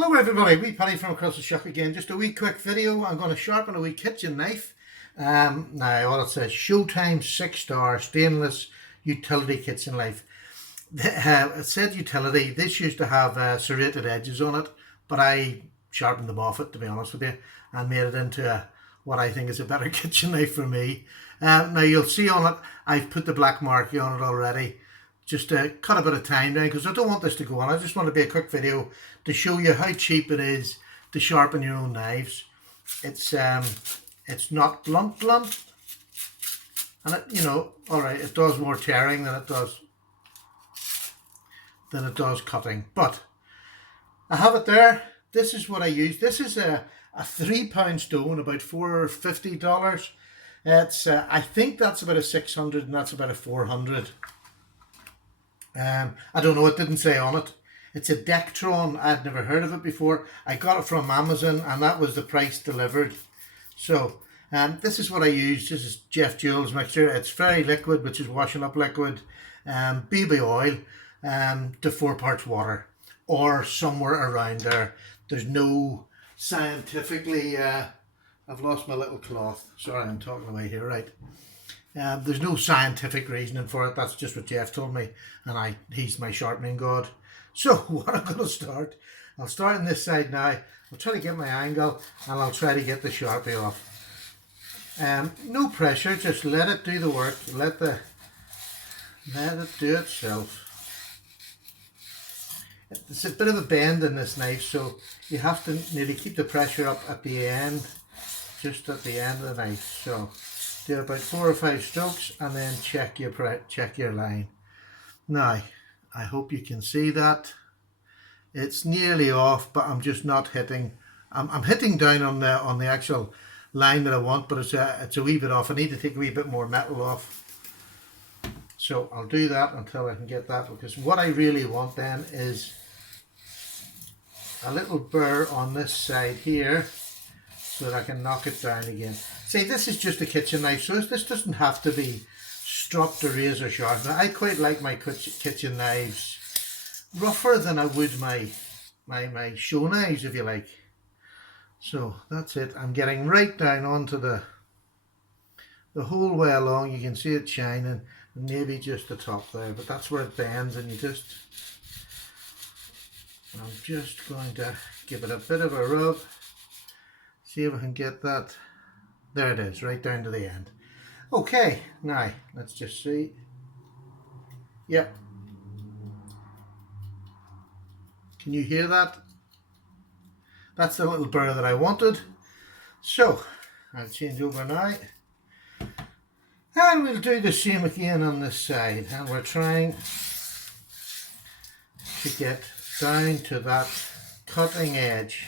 Hello everybody, wee Paddy from across the shop again. Just a wee quick video. I'm going to sharpen a wee kitchen knife. Now all it says, Showtime 6-star stainless utility kitchen knife. It said utility. This used to have serrated edges on it, but I sharpened them off it, to be honest with you, and made it into what I think is a better kitchen knife for me. Now you'll see on it, I've put the black marking on it already, just to cut a bit of time down, because I don't want this to go on. I just want to be a quick video to show you how cheap it is to sharpen your own knives. It's not blunt, and all right, it does more tearing than it does cutting. But I have it there. This is what I use. This is a £3 stone, about $450. It's I think that's about a 600, and that's about a 400. I don't know, it didn't say on it. It's a Dectron. I'd never heard of it before. I got it from Amazon, and that was the price delivered. So this is what I use. This is Jeff Jewell's mixture. It's very liquid, which is washing up liquid, BB oil, to 4 parts water, or somewhere around there. There's no scientifically I've lost my little cloth. Sorry, I'm talking away here, right? There's no scientific reasoning for it. That's just what Jeff told me, and he's my sharpening god. So what I'm going to start, I'll start on this side now. I'll try to get my angle, and I'll try to get the Sharpie off. No pressure, just let it do the work. Let it do itself. It's a bit of a bend in this knife, so you have to nearly keep the pressure up at the end, just at the end of the knife. So do about 4 or 5 strokes, and then check your line. Now, I hope you can see that. It's nearly off, but I'm just not hitting. I'm hitting down on the actual line that I want, but it's a wee bit off. I need to take a wee bit more metal off. So I'll do that until I can get that, because what I really want then is a little burr on this side here, so that I can knock it down again. See, this is just a kitchen knife, so this doesn't have to be stropped or razor sharp. Now, I quite like my kitchen knives rougher than I would my show knives, if you like. So that's it. I'm getting right down onto the whole way along. You can see it shining, and maybe just the top there, but that's where it bends, and I'm just going to give it a bit of a rub. See if I can get that. There it is, right down to the end. Okay, now let's just see. Yep. Can you hear that? That's the little burr that I wanted. So I'll change over now. And we'll do the same again on this side. And we're trying to get down to that cutting edge,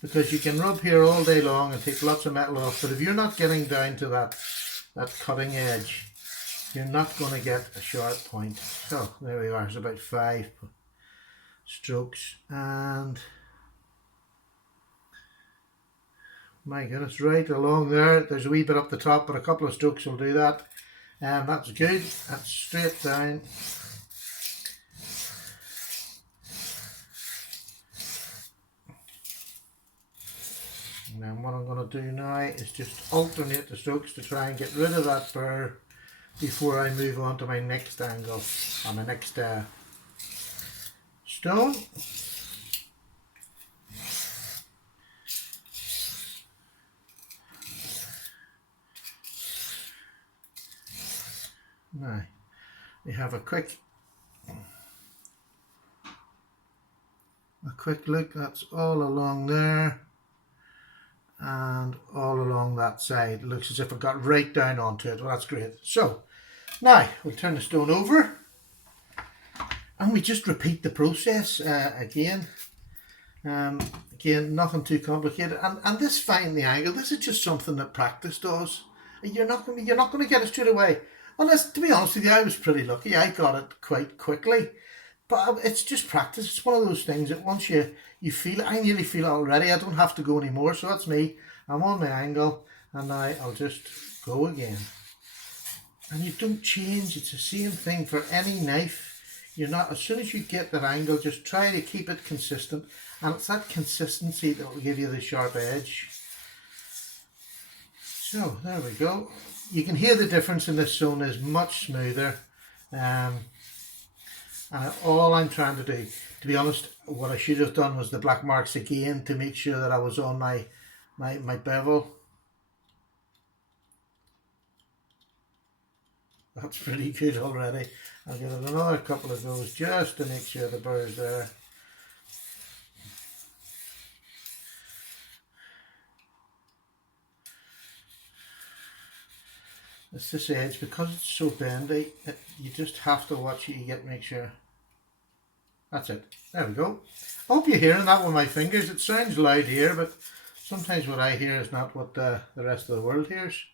because you can rub here all day long and take lots of metal off, but if you're not getting down to that cutting edge, you're not going to get a sharp point. So there we are. It's about 5 strokes, and my goodness, right along there. There's a wee bit up the top, but a couple of strokes will do that, and that's good. That's straight down. Now what I'm going to do now is just alternate the strokes to try and get rid of that burr before I move on to my next angle, on my next stone. Now we have a quick look. That's all along there and all along that side. It looks as if I got right down onto it. Well, that's great. So now we'll turn the stone over, and we just repeat the process again. Again, nothing too complicated. And this finding the angle, this is just something that practice does. You're not going to get it straight away. Unless, to be honest with you, I was pretty lucky. I got it quite quickly. But it's just practice. It's one of those things that once you feel it, I nearly feel it already. I don't have to go anymore. So that's me. I'm on my angle, and now I'll just go again. And you don't change. It's the same thing for any knife. you're not, as soon as you get that angle, just try to keep it consistent, and it's that consistency that will give you the sharp edge. So there we go. You can hear the difference in this zone is much smoother. And all I'm trying to do, to be honest, what I should have done was the black marks again to make sure that I was on my bevel. That's pretty good already. I'll give it another couple of goes just to make sure the burr's there. It's this edge, because it's so bendy, you just have to watch it, make sure. That's it. There we go. I hope you're hearing that with my fingers. It sounds loud here, but sometimes what I hear is not what the rest of the world hears.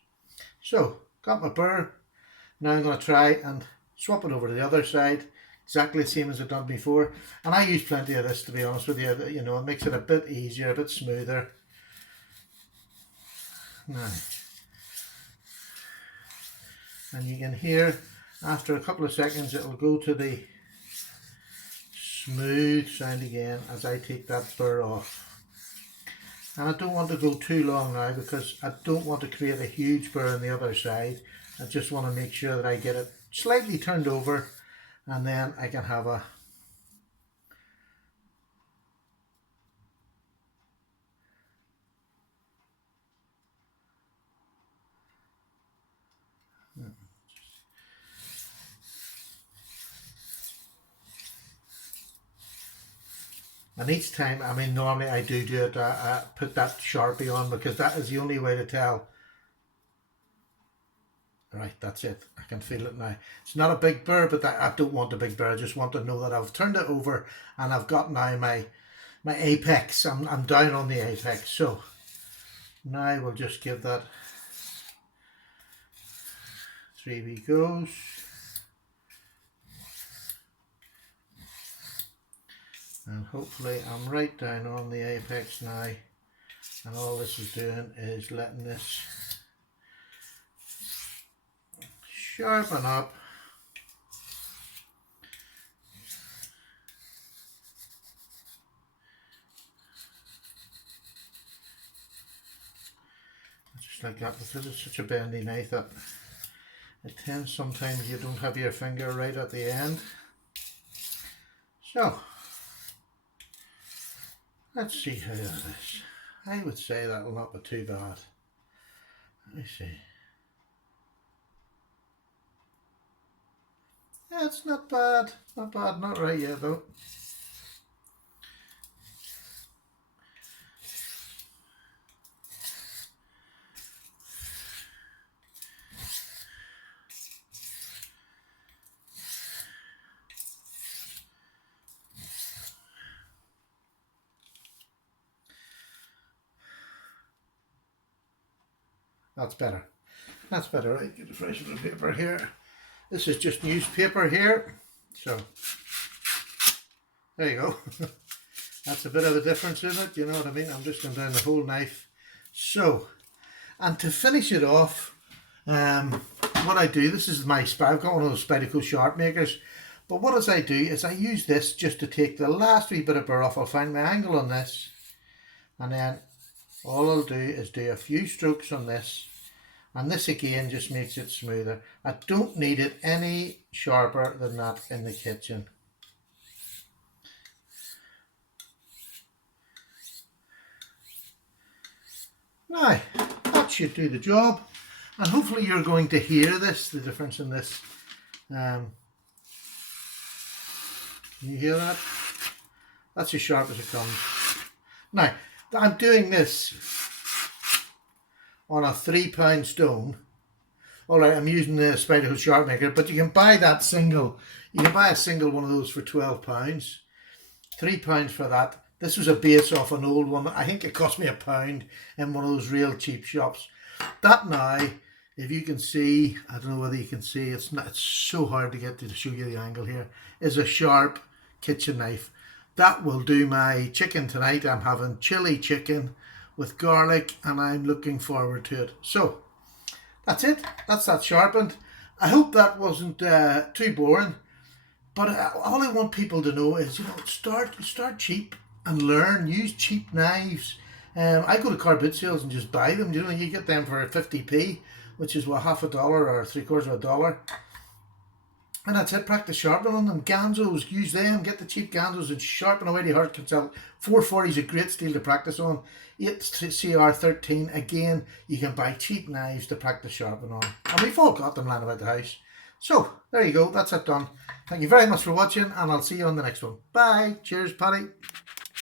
So, got my burr. Now I'm going to try and swap it over to the other side, exactly the same as I've done before. And I use plenty of this, to be honest with you. You know, it makes it a bit easier, a bit smoother. Now, and you can hear after a couple of seconds it will go to the smooth sound again as I take that burr off. And I don't want to go too long now, because I don't want to create a huge burr on the other side. I just want to make sure that I get it slightly turned over, and then I can have a and each time, I mean, normally I do it, I put that Sharpie on, because that is the only way to tell. Right, that's it. I can feel it now. It's not a big burr, but I don't want a big burr. I just want to know that I've turned it over and I've got now my apex. I'm down on the apex. So now we'll just give that 3 wee goes. And hopefully I'm right down on the apex now, and all this is doing is letting this sharpen up. Just like that, because it's such a bendy knife that it tends, sometimes you don't have your finger right at the end. So let's see how that is. I would say that will not be too bad. Let me see. Yeah, it's not bad. Not bad. Not right yet though. That's better. That's better, right? Get a fresh bit of paper here. This is just newspaper here. So, there you go. That's a bit of a difference, isn't it? You know what I mean? I'm just going down the whole knife. So, and to finish it off, what I do, this is I've got one of those Spectacle Sharp makers. But what I do is I use this just to take the last wee bit of burr off. I'll find my angle on this, and then all I'll do is do a few strokes on this, and this again just makes it smoother. I don't need it any sharper than that in the kitchen. Now, that should do the job, and hopefully you're going to hear this, the difference in this. Can you hear that? That's as sharp as it comes. Now, I'm doing this on a 3-pound stone. Alright, I'm using the Spectacle Sharp maker, but you can buy that single. You can buy a single one of those for £12. £3 for that. This was a base off an old one. I think it cost me £1 in one of those real cheap shops. That now, if you can see, I don't know whether you can see, it's so hard to get to show you the angle here, is a sharp kitchen knife. That will do my chicken tonight. I'm having chili chicken with garlic, and I'm looking forward to it. So, that's it. That's that sharpened. I hope that wasn't too boring. But all I want people to know is, start cheap and learn. Use cheap knives. I go to car boot sales and just buy them. You get them for 50p, which is what, $50 or $0.75. And that's it. Practice sharpening on them. Ganzos, use them. Get the cheap Ganzos and sharpen away the hard consult. 440 is a great steel to practice on. 8CR13, again, you can buy cheap knives to practice sharpening on. And we've all got them lying about the house. So, there you go. That's it done. Thank you very much for watching, and I'll see you on the next one. Bye. Cheers, Paddy.